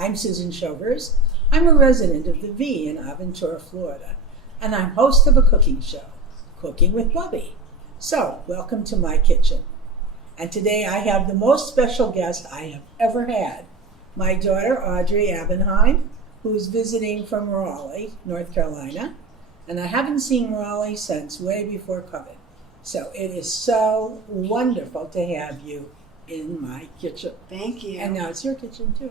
I'm Susan Shovers. I'm a resident of the V in Aventura, Florida, and I'm host of a cooking show, Cooking with Bubbe. So, welcome to my kitchen. And today I have the most special guest I have ever had, my daughter Audrey who's visiting from Raleigh, North Carolina, and I haven't seen Raleigh since way before COVID. So it is so wonderful to have you in my kitchen. Thank you. And now it's your kitchen too.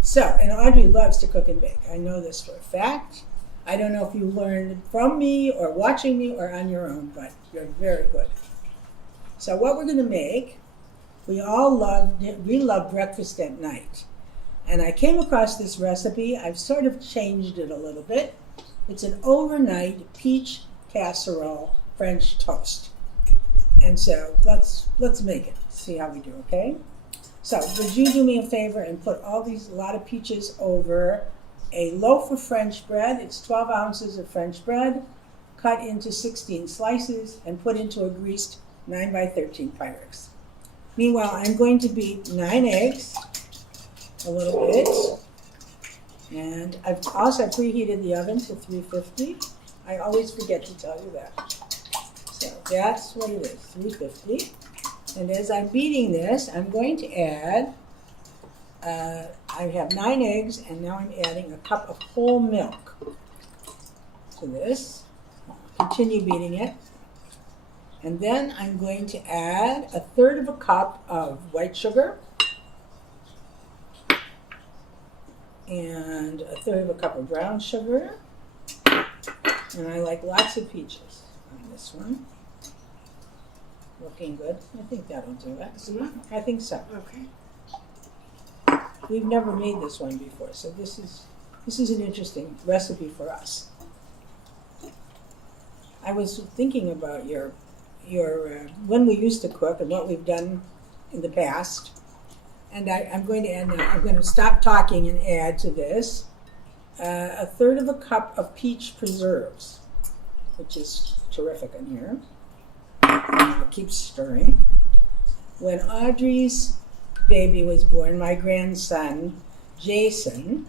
So, and Audrey loves to cook and bake. I know this for a fact. I don't know if you learned from me or watching me or on your own, but you're very good. So what we're going to make, we love breakfast at night. And I came across this recipe. I've sort of changed it a little bit. It's an overnight peach casserole French toast. And so let's make it, see how we do, okay? So would you do me a favor and put a lot of peaches over a loaf of French bread? It's 12 ounces of French bread, cut into 16 slices and put into a greased 9x13 Pyrex. Meanwhile, I'm going to beat 9 eggs, a little bit, and I've also preheated the oven to 350. I always forget to tell you that. So that's what it is, 350. And as I'm beating this, I'm going to add, I have 9 eggs, and now I'm adding a cup of whole milk to this. I'll continue beating it. And then I'm going to add 1/3 of a cup of white sugar and 1/3 of a cup of brown sugar. And I like lots of peaches on this one. Looking good. I think that'll do it. Mm-hmm. I think so. Okay. We've never made this one before, so this is an interesting recipe for us. I was thinking about your when we used to cook and what we've done in the past, and I'm going to add now. I'm going to stop talking and add to this 1/3 of a cup of peach preserves, which is terrific in here. And I'll keep stirring. When Audrey's baby was born, my grandson, Jason,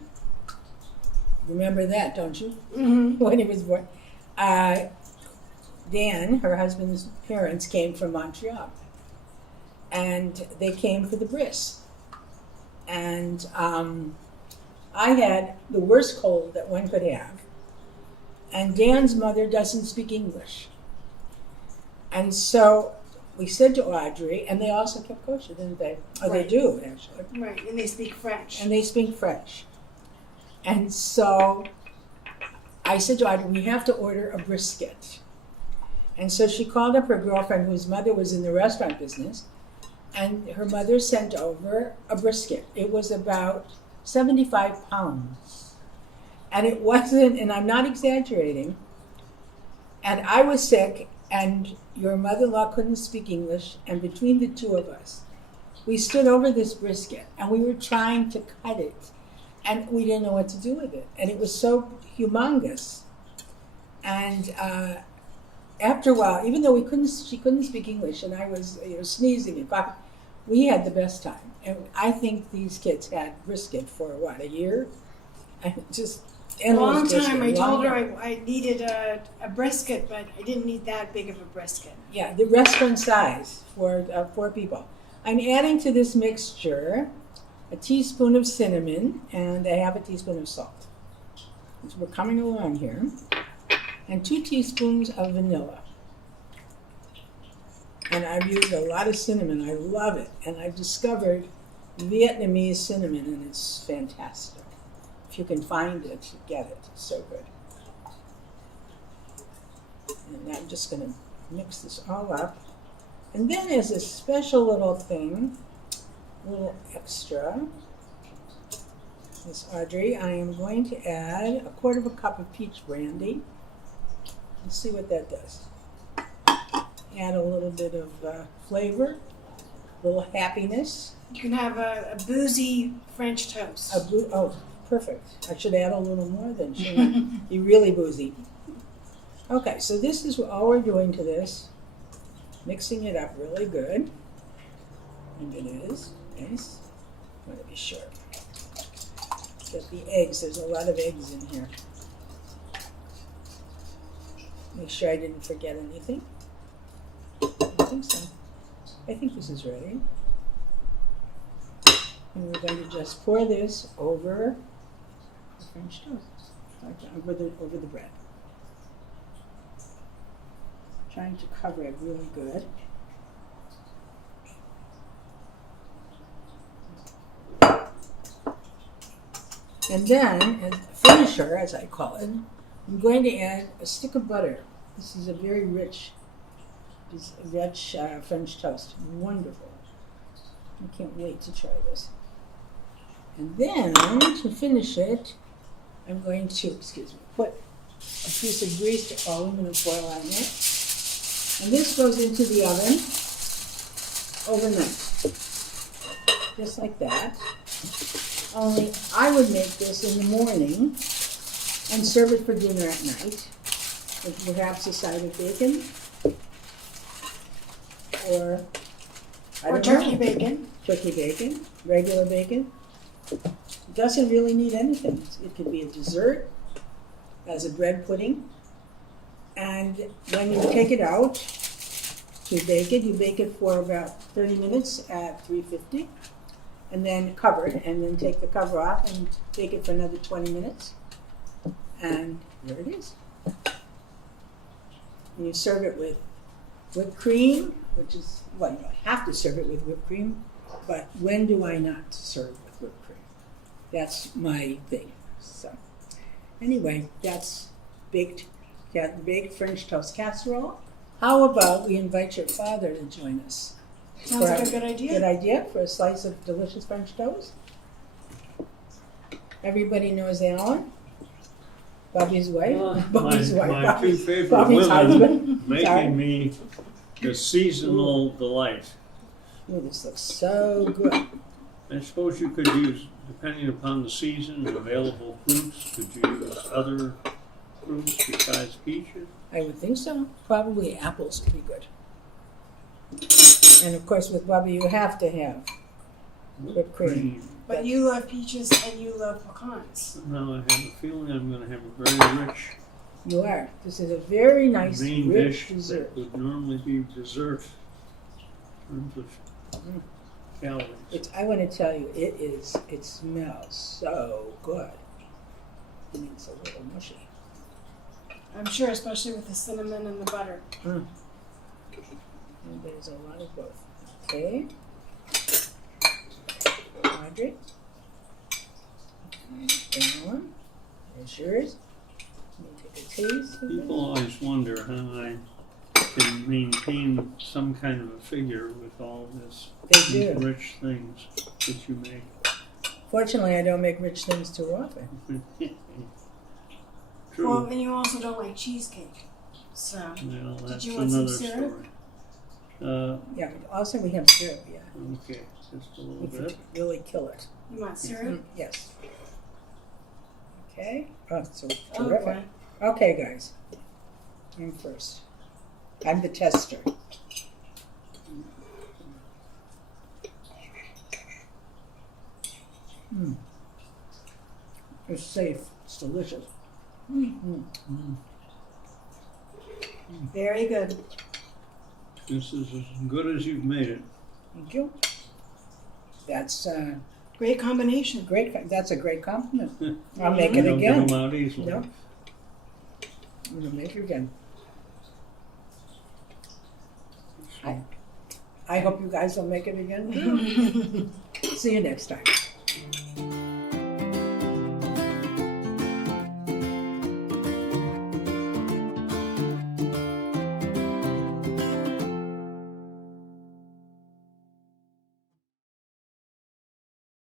remember that, don't you? Mm-hmm. When he was born. Dan, her husband's parents, came from Montreal. And they came for the bris. And I had the worst cold that one could have. And Dan's mother doesn't speak English. And so we said to Audrey, and they also kept kosher, didn't they? Oh, Right. They do, actually. Right, and they speak French. And they speak French. And so I said to Audrey, we have to order a brisket. And so she called up her girlfriend, whose mother was in the restaurant business, and her mother sent over a brisket. It was about 75 pounds. And it wasn't, and I'm not exaggerating, and I was sick, and your mother-in-law couldn't speak English, and between the two of us, we stood over this brisket, and we were trying to cut it, and we didn't know what to do with it, and it was so humongous. And after a while, even though she couldn't speak English, and I was sneezing and coughing, we had the best time. And I think these kids had brisket for a year? Just A long time. I told her time. I needed a brisket, but I didn't need that big of a brisket. Yeah, the restaurant size for 4 people. I'm adding to this mixture a teaspoon of cinnamon, and I have a teaspoon of salt. So we're coming along here. And 2 teaspoons of vanilla. And I've used a lot of cinnamon. I love it. And I've discovered Vietnamese cinnamon, and it's fantastic. If you can find it, get it. It's so good. And I'm just going to mix this all up. And then as a special little thing, a little extra, Miss Audrey, I am going to add 1/4 cup of peach brandy. Let's see what that does. Add a little bit of flavor, a little happiness. You can have a boozy French toast. Oh, perfect. I should add a little more then, shouldn't I? Be really boozy. Okay, so this is all we're doing to this. Mixing it up really good. And it is. Yes. I want to be sure. Get the eggs. There's a lot of eggs in here. Make sure I didn't forget anything. I think so. I think this is ready. And we're going to just pour this over the French toast, like that, over the bread. Trying to cover it really good. And then, as a finisher, as I call it, I'm going to add a stick of butter. This is a very rich French toast. Wonderful. I can't wait to try this. And then, to finish it, I'm going to, put a piece of greased aluminum foil on it. And this goes into the oven overnight. Just like that. Only I would make this in the morning and serve it for dinner at night with perhaps a side of bacon or turkey bacon. Turkey bacon, regular bacon. It doesn't really need anything. It could be a dessert as a bread pudding. And when you take it out to bake it, you bake it for about 30 minutes at 350. And then cover it, and then take the cover off and bake it for another 20 minutes. And there it is. And you serve it with whipped cream, which is, well, you don't have to serve it with whipped cream, but when do I not serve with whipped cream? That's my thing. So, anyway, that's baked French toast casserole. How about we invite your father to join us? Sounds like a good idea. Good idea for a slice of delicious French toast. Everybody knows Alan, Bobby's wife. My two favorite Bobby's women husband. making Sorry. me a seasonal delight. Ooh, this looks so good. I suppose you could use, depending upon the season and available fruits, could you use other fruits besides peaches? I would think so. Probably apples would be good. And of course, with Bobby, you have to have whipped cream. But you love peaches and you love pecans. Now I have a feeling I'm going to have a very rich You are. This is a very nice, main rich dish dessert. that would normally be dessert in terms of calories. I want to tell you, it smells so good. I mean, it's a little mushy. I'm sure, especially with the cinnamon and the butter. And there's a lot of both. Okay. Audrey. Alan. There's yours. Let me take a taste of People always wonder how I can maintain some kind of a figure with all this They do. rich things that you make. Fortunately, I don't make rich things too often. True. Well, and you also don't like cheesecake. So, Well, that's you want some another syrup? story. Yeah, but also we have syrup, yeah. Okay, just a little Which would bit. really kill it. you want syrup? Yes. Okay. Oh, so Oh, terrific. boy. Okay, guys. I'm first. I'm the tester. It's safe. It's delicious. Very good. This is as good as you've made it. Thank you. That's Great combination. great. That's a great compliment. I'll make it Don't again. get them out easily. No. I'm gonna make it again. I hope you guys will make it again too. See you next time.